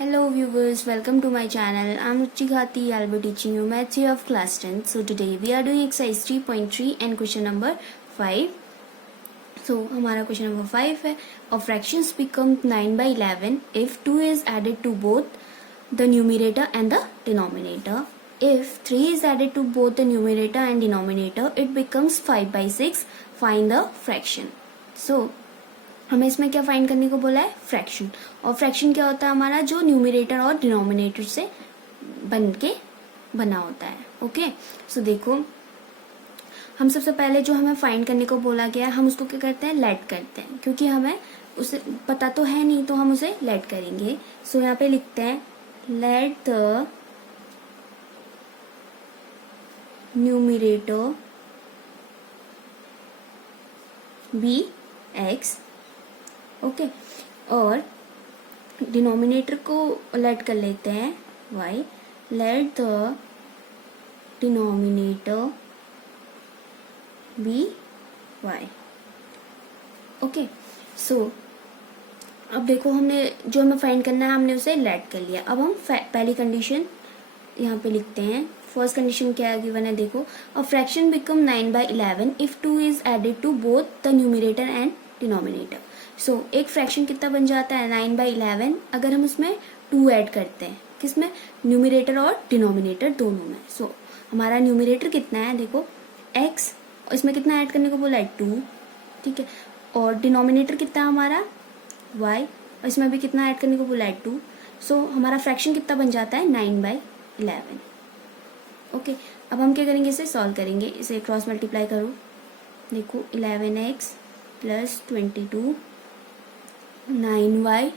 Hello viewers, welcome to my channel. I'm Ruchi Ghati. I'll be teaching you maths here of class 10. So today we are doing exercise 3.3 and question number 5. So हमारा question number 5 है. A fractions become 9 by 11 if 2 is added to both the numerator and the denominator. If 3 is added to both the numerator and denominator, it becomes 5 by 6. Find the fraction. So हमें इसमें क्या find करने को बोला है? Fraction. और fraction क्या होता है? हमारा जो न्यूमरेटर और डिनोमिनेटर से बन के बना होता है. ओके, सो देखो हम सबसे पहले जो हमें फाइंड करने को बोला गया है हम उसको क्या करते हैं? लेट करते हैं, क्योंकि हमें उसे पता तो है नहीं तो हम उसे लेट करेंगे. सो यहाँ पे लिखते हैं let the numerator be x. Okay, और डिनोमिनेटर को लेट कर लेते हैं y. Let the denominator be y. Okay, so अब देखो हमने जो हमें फाइंड करना है हमने उसे लेट कर लिया. अब हम पहली कंडीशन यहाँ पे लिखते हैं. फर्स्ट कंडीशन क्या गिवन है? देखो, a fraction become 9 by 11 if 2 is added to both the numerator and denominator. So एक फ्रैक्शन कितना बन जाता है? 9 by 11 अगर हम उसमें 2 ऐड करते हैं. किसमें? न्यूमरेटर और डिनोमिनेटर दोनों में. सो हमारा न्यूमरेटर कितना है? देखो x, और इसमें कितना ऐड करने को बोला है? 2. ठीक है, और डिनोमिनेटर कितना है हमारा? y, और इसमें भी कितना ऐड करने को बोला है? 2. सो हमारा फ्रैक्शन कितना बन जाता है? 9 by 11. ओके, अब हम क्या करेंगे? इसे सॉल्व करेंगे. इसे क्रॉस मल्टीप्लाई करो. देखो 11x plus 22 9y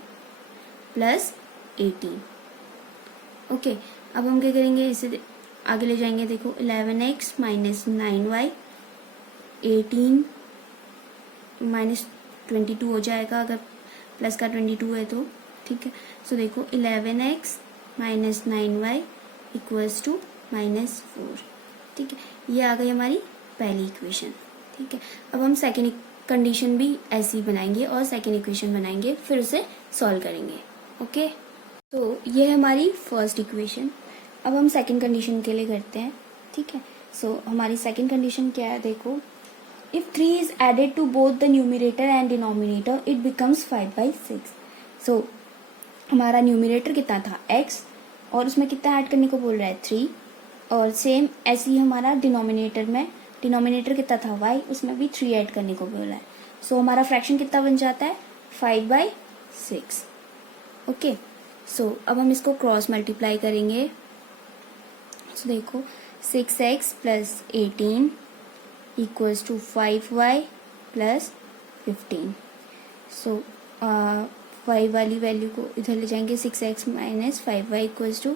plus 18. Okay, अब हम क्या करेंगे? इसे आगे ले जाएंगे. देखो 11x माइनस 9y 18 माइनस 22 हो जाएगा अगर प्लस का 22 है तो. ठीक है, सो देखो 11x minus 9y equals to -4. ठीक है, ये आ गई हमारी पहली इक्वेशन. ठीक है, अब हम सेकेंड कंडीशन भी ऐसी बनाएंगे और सेकेंड इक्वेशन बनाएंगे, फिर उसे सॉल्व करेंगे. ओके, तो ये है हमारी फर्स्ट इक्वेशन. अब हम सेकेंड कंडीशन के लिए करते हैं. ठीक है, सो हमारी सेकेंड कंडीशन क्या है? देखो, if 3 is added to both the numerator and denominator it becomes 5 by 6. So हमारा न्यूमरेटर कितना था? x, और उसमें कितना ऐड करने को बोल रहा है? 3. और सेम ऐसे ही हमारा डिनोमिनेटर में, डिनोमिनेटर कितना था? y, उसमें भी 3 ऐड करने को बोला है. सो हमारा फ्रैक्शन कितना बन जाता है? 5 by 6. ओके, सो अब हम इसको क्रॉस मल्टीप्लाई करेंगे. सो देखो 6x plus 18 equals to 5y plus 15. So 5 वाली वैल्यू को इधर ले जाएंगे. 6x minus 5y equals to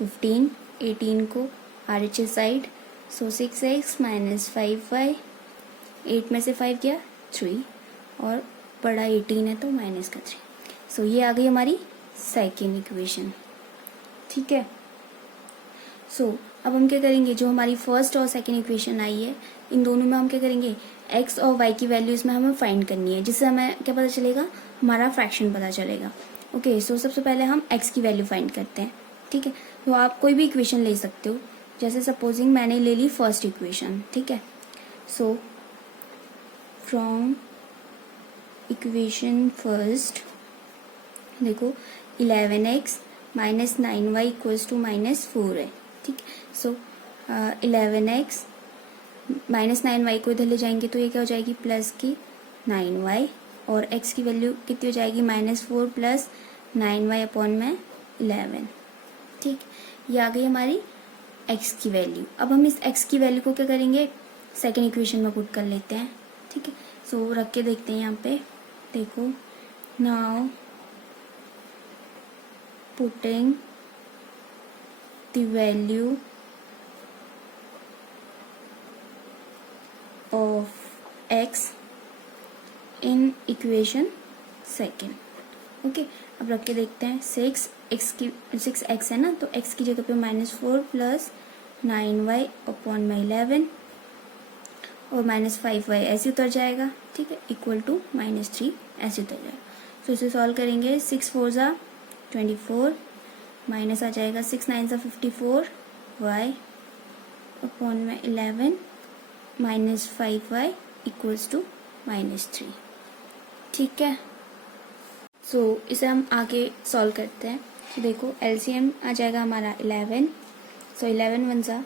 15. 18 को RHS साइड. सो 6x माइनस 5y, 8 में से 5 गया 3, और बड़ा 18 है तो माइनस का 3. सो ये आ गई हमारी सेकेंड इक्वेशन. ठीक है, सो अब हम क्या करेंगे? जो हमारी फर्स्ट और सेकेंड इक्वेशन आई है इन दोनों में हम क्या करेंगे? x और y की वैल्यू इसमें हमें फाइंड करनी है, जिससे हमें क्या पता चलेगा? हमारा फ्रैक्शन पता चलेगा. ओके, सो सबसे पहले हम x की वैल्यू फाइंड करते हैं. ठीक है, तो आप कोई भी इक्वेशन ले सकते हो. जैसे सपोजिंग मैंने ले ली फर्स्ट इक्वेशन. ठीक है, सो फ्रॉम इक्वेशन फर्स्ट देखो 11x minus 9y equals to -4 है. ठीक है, सो 11x माइनस 9y को इधर ले जाएंगे तो ये क्या हो जाएगी? प्लस की 9y, और x की वैल्यू कितनी हो जाएगी? -4 प्लस 9y अपॉन में 11. ठीक, ये आ गई हमारी x की वैल्यू. अब हम इस x की वैल्यू को क्या करेंगे? सेकेंड इक्वेशन में पुट कर लेते हैं. ठीक है, सो रख के देखते हैं यहाँ पे. देखो now putting the value of x in equation second. Okay, अब रख के देखते हैं. 6x है ना, तो x की जगह पे -4 प्लस 9y अपॉन में 11 और -5y ऐसे उतर जाएगा. ठीक है, इक्वल टू -3 ऐसे उतर जाएगा. तो इसे सॉल्व करेंगे. 6 4 ज़ा 24, माइनस आ जाएगा 6 9 सा 54 y अपॉन में 11 माइनस 5y इक्वल्स टू -3। ठीक है, सो इसे हम आगे सॉल्व करते हैं। तो देखो एलसीएम आ जाएगा हमारा 11, सो 11 वन सा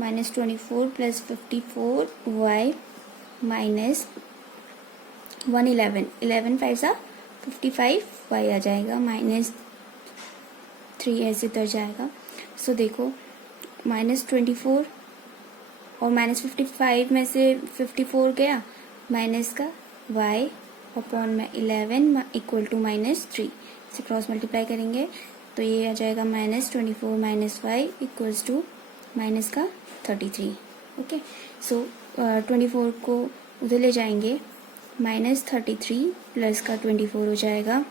-24 प्लस 54y माइनस 111 11 फाइव सा 55y आ जाएगा -3 ऐसे उतर जाएगा। सो देखो -24 और -55 में से 54 गया, माइनस का y अपॉन में 11 इक्वल टू -3 इसे क्रॉस मल्टीप्लाई करेंगे तो ये आ जाएगा -24 minus y equals to minus का 33। ओके, सो 24 को उधर ले जाएंगे, -33 प्लस का 24 हो जाएगा।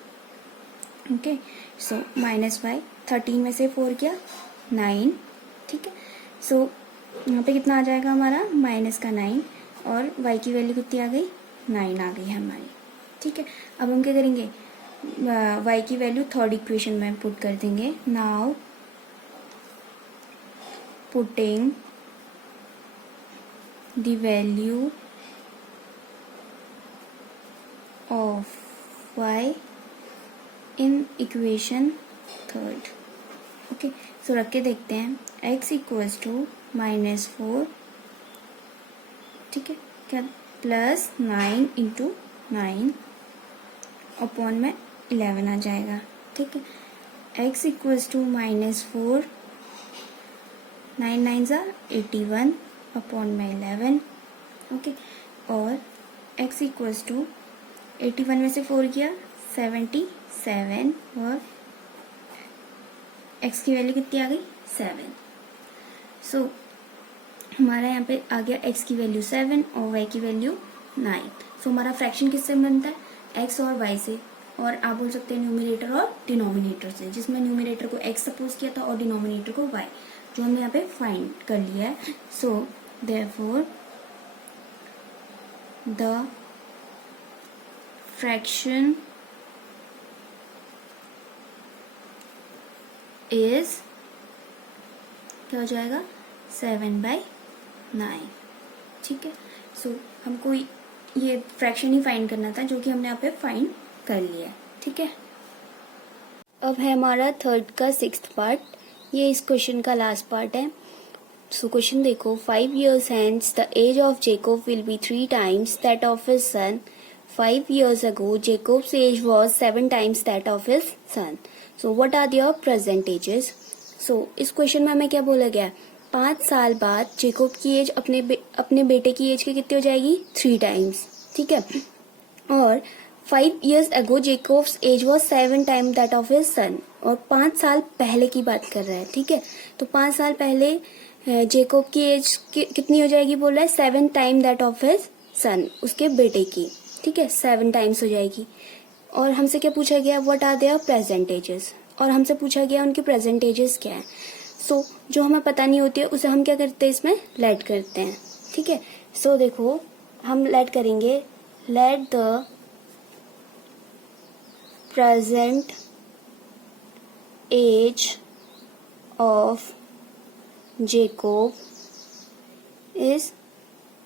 ओके, सो -y 13 में से 4 गया 9। ठीक है, सो यहाँ पे कितना आ जाएगा हमारा माइनस का 9 और y की वैल्यू कितनी आ गई 9 आ गई हमारी। ठीक है, अब हम क्या करेंगे y की वैल्यू थर्ड इक्वेशन में पुट कर देंगे। Now putting the value of y in equation third. Okay, so रख के देखते हैं x इक्वल्स टू -4, ठीक है क्या, प्लस 9 इंटू 9 अपॉन में 11 आ जाएगा। ठीक है, x इक्वल्स टू -4 9 9 ज़ा 81 अपॉन में 11। ओके, और x इक्वल्स टू 81 में से 4 किया 77 और x की वैल्यू कितनी आ गई 7। सो हमारा यहाँ पे आ गया x की वैल्यू 7 और y की वैल्यू 9। सो हमारा फ्रैक्शन किससे बनता है x और y से, और आप बोल सकते हैं न्यूमरेटर और डिनोमिनेटर से, जिसमें न्यूमरेटर को x सपोज किया था और डिनोमिनेटर को y, जो हमने यहाँ पे फाइंड कर लिया है। So therefore the fraction is क्या हो जाएगा 7/9। ठीक है, सो हमको ये फ्रैक्शन ही फाइंड करना था जो कि हमने यहाँ पे फाइंड कर लिया है। ठीक है, अब है हमारा थर्ड का 6th पार्ट, ये इस क्वेश्चन का लास्ट पार्ट है। सो क्वेश्चन देखो, 5 years hence the age of Jacob will be 3 times that of his son. 5 years ago Jacob's age was 7 times that of his son. So what are their present ages? So इस question में हमें क्या बोला गया, 5 साल बाद Jakob की as अपने बेटे की एज की कितनी हो जाएगी 3 टाइम्स। ठीक है, और 5 years ago Jacob's age was 7 time that of his son, और 5 साल पहले की बात कर रहा है। ठीक है, तो 5 साल पहले जेकोब की एज कितनी हो जाएगी बोल रहा है 7 टाइम दैट ऑफ हिज सन, उसके बेटे की। ठीक है, 7 टाइम्स हो जाएगी। और हमसे क्या पूछा गया, what are their present ages, और हमसे पूछा गया उनकी प्रेजेंट एजेस क्या है। सो जो हमें पता नहीं होती है उसे हम क्या करते हैं, इसमें लेट करते हैं। ठीक है, सो देखो हम लेट करेंगे, let the present age of Jacob is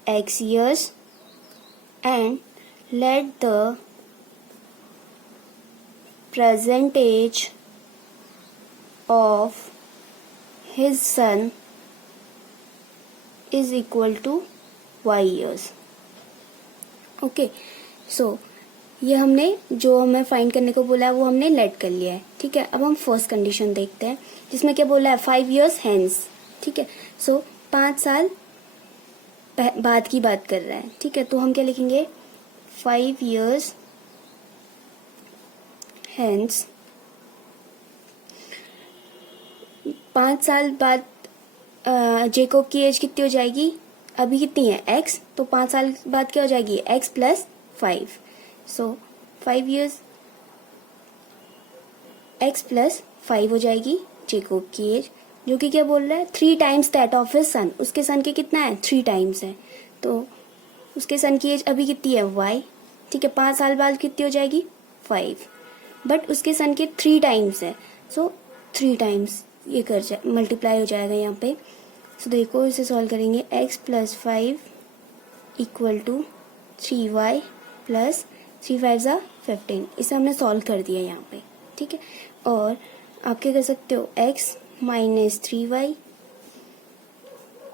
x years and let the present age of his son is equal to y years. Okay, so ये हमने जो हमें फाइंड करने को बोला है वो हमने लेट कर लिया है। ठीक है, अब हम फर्स्ट कंडीशन देखते हैं जिसमें क्या बोला है 5 years hence। ठीक है, सो 5 साल बाद की बात कर रहा है। ठीक है, तो हम क्या लिखेंगे 5 years hence, 5 साल बाद जेकोब की एज कितनी हो जाएगी, अभी कितनी है x, तो 5 साल बाद क्या हो जाएगी x प्लस 5। सो 5 years x प्लस 5 हो जाएगी जेकोब की एज, जो कि क्या बोल रहा है 3 टाइम्स दैट ऑफ हिज सन, उसके सन के कितना है 3 टाइम्स है, तो उसके सन की एज अभी कितनी है y। ठीक है, 5 साल बाद कितनी हो जाएगी 5, बट उसके सन के 3 टाइम्स है, सो 3 टाइम्स ये कर जाए मल्टीप्लाई हो जाएगा यहाँ पे। सो देखो इसे सॉल्व करेंगे x plus 5 equal to 3y plus 3 5 ज़ा 15। इसे हमने सॉल्व कर दिया यहाँ पे, ठीक है। और आप क्या कर सकते हो, x माइनस 3y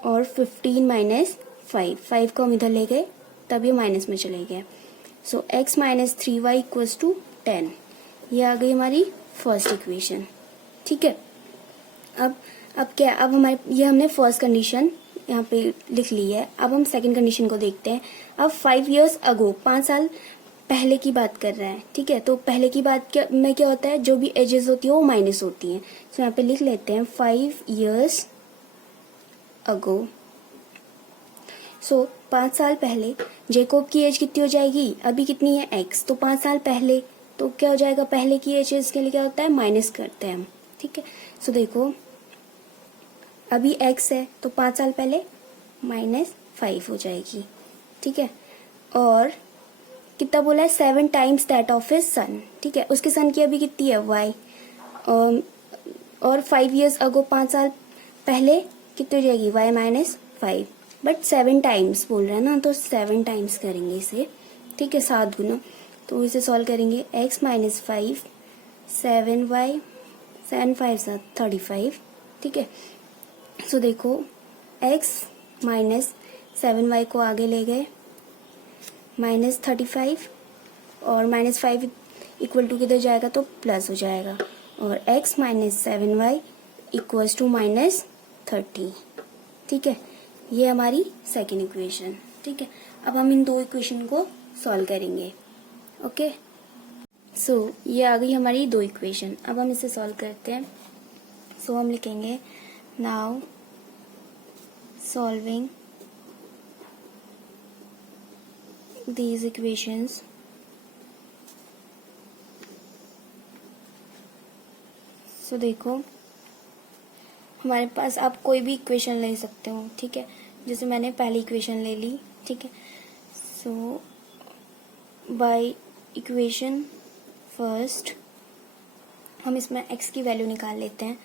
और 15 माइनस 5 को हम इधर ले गए तब ये माइनस में चले गए। So x minus 3y equals to 10। ये आ गई हमारी फर्स्ट इक्वेशन, ठीक है। अब क्या, अब हमारे ये हमने फर्स्ट कंडीशन यहाँ पे लिख ली है। अब हम सेकंड कंडीशन को देखते हैं। अब 5 years अगो, 5 साल पहले की बात कर रहा है, ठीक है। तो पहले की बात में क्या होता है, जो भी एजेस होती है वो माइनस होती हैं। तो यहाँ पे लिख लेते हैं 5 years अगो। सो 5 साल पहले जेकोब की एज कितनी हो जाएगी, अभी कितनी है x, तो 5 साल पहले, तो क्या हो जाएगा, पहले की एज के लिए क्या होता है, माइनस करते हैं हम, ठीक है। सो देखो अभी x है तो 5 साल पहले -5 हो जाएगी, ठीक है। और कितना बोला है, 7 टाइम्स दैट ऑफ हिज सन, ठीक है। उसके सन की अभी कितनी है, y। और 5 years अगो, 5 साल पहले कितनी हो जाएगी, y माइनस 5। बट 7 टाइम्स बोल रहा है ना, तो 7 टाइम्स करेंगे इसे, ठीक है, 7 गुना। तो इसे सॉल्व करेंगे x माइनस 5 7y 7 5 35, ठीक है। सो देखो x माइनस 7y को आगे ले गए माइनस 35 और माइनस 5 इक्वल टू किधर जाएगा, तो प्लस हो जाएगा। और x minus 7y equals to minus 30, ठीक है। ये हमारी सेकेंड इक्वेशन, ठीक है। अब हम इन दो इक्वेशन को सॉल्व करेंगे, ओके। सो ये आ गई हमारी दो इक्वेशन। अब हम इसे सॉल्व करते हैं। सो हम लिखेंगे नाउ सॉल्विंग these equations सो देखो हमारे पास आप कोई भी इक्वेशन ले सकते हो, ठीक है। जैसे मैंने पहली इक्वेशन ले ली, ठीक है। सो बाय इक्वेशन फर्स्ट हम इसमें x की वैल्यू निकाल लेते हैं।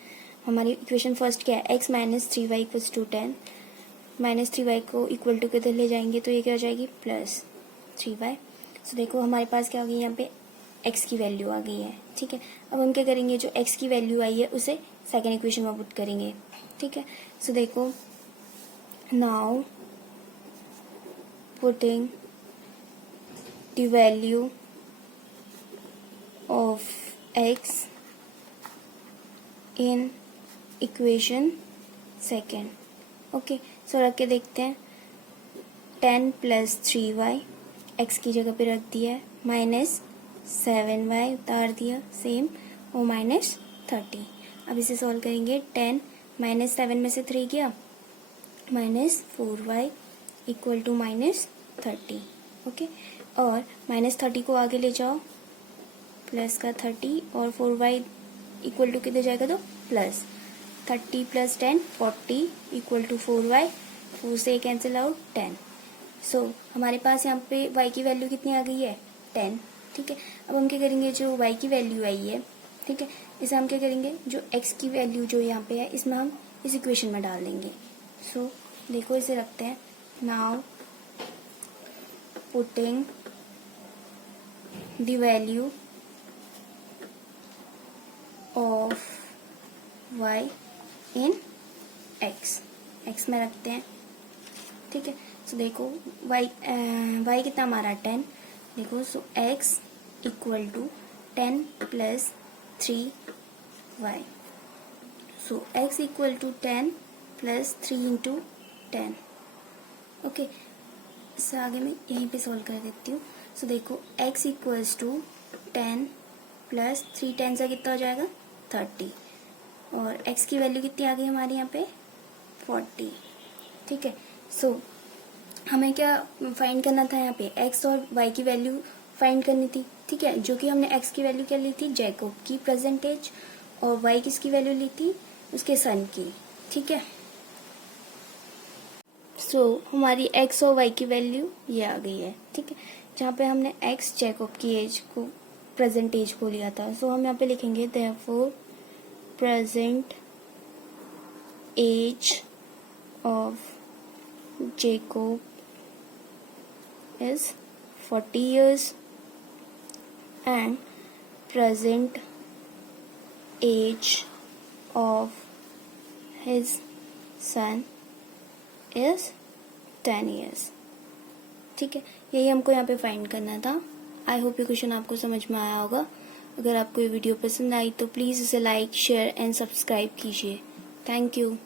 हमारी इक्वेशन फर्स्ट क्या है, x minus 3y equals to 10। Minus 3y को इक्वल टू किधर ले जाएंगे, तो ये क्या हो जाएगी, प्लस 3y। सो देखो हमारे पास क्या हो गई, यहाँ पे x की वैल्यू आ गई है, ठीक है। अब हम क्या करेंगे, जो x की वैल्यू आई है उसे सेकेंड इक्वेशन में पुट करेंगे, ठीक है। सो देखो now putting the value of x in equation second, okay. So रख के देखते हैं 10 प्लस 3y x की जगह पे रख दिया है, माइनस 7y उतार दिया सेम, और माइनस 30। अब इसे सॉल्व करेंगे। 10 माइनस 7 में से 3 गया, minus 4y equal to minus 30, okay. और माइनस 30 को आगे ले जाओ, प्लस का 30 और 4y इक्वल टू किधर जाएगा, तो plus 30 plus 10 40 equal to 4y, 4 से कैंसिल आउट 10। सो हमारे पास यहाँ पे y की वैल्यू कितनी आ गई है, 10, ठीक है। अब हम क्या करेंगे, जो y की वैल्यू आई है, ठीक है, इसे हम क्या करेंगे, जो x की वैल्यू जो यहाँ पे है इसमें हम इस इक्वेशन में डाल देंगे। सो देखो इसे रखते हैं। Now putting the value of y in x में रखते हैं, ठीक है। सो देखो y कितना हमारा 10, देखो। So x equal to 10 plus 3y। So x equal to 10 plus 3 into 10, okay. इससे आगे मैं यहीं पे सॉल्व कर देती हूँ। सो देखो x इक्वल्स टू 10 प्लस 3 10 से कितना हो जाएगा, 30। और x की वैल्यू कितनी आ गई हमारे यहाँ पे, 40, ठीक है। सो हमें क्या फाइंड करना था, यहाँ पे x और y की वैल्यू फाइंड करनी थी, ठीक है। जो कि हमने x की वैल्यू क्या ली थी, जैकोब की प्रेजेंट एज, और y किसकी वैल्यू ली थी, उसके सन की, ठीक है। सो हमारी x और y की वैल्यू ये आ गई है, ठीक है। जहाँ पे हमने x जैकोब की एज को, प्रेजेंट एज को लिया था। सो हम यहाँ पे लिखेंगे therefore present age of Jacob is 40 years and present age of his son is 10 years. ठीक है, यही हमको यहाँ पे फाइंड करना था. आई होप ये क्वेश्चन आपको समझ में आया होगा. अगर आपको ये वीडियो पसंद आई तो प्लीज़ इसे लाइक, शेयर एंड सब्सक्राइब कीजिए. Thank you.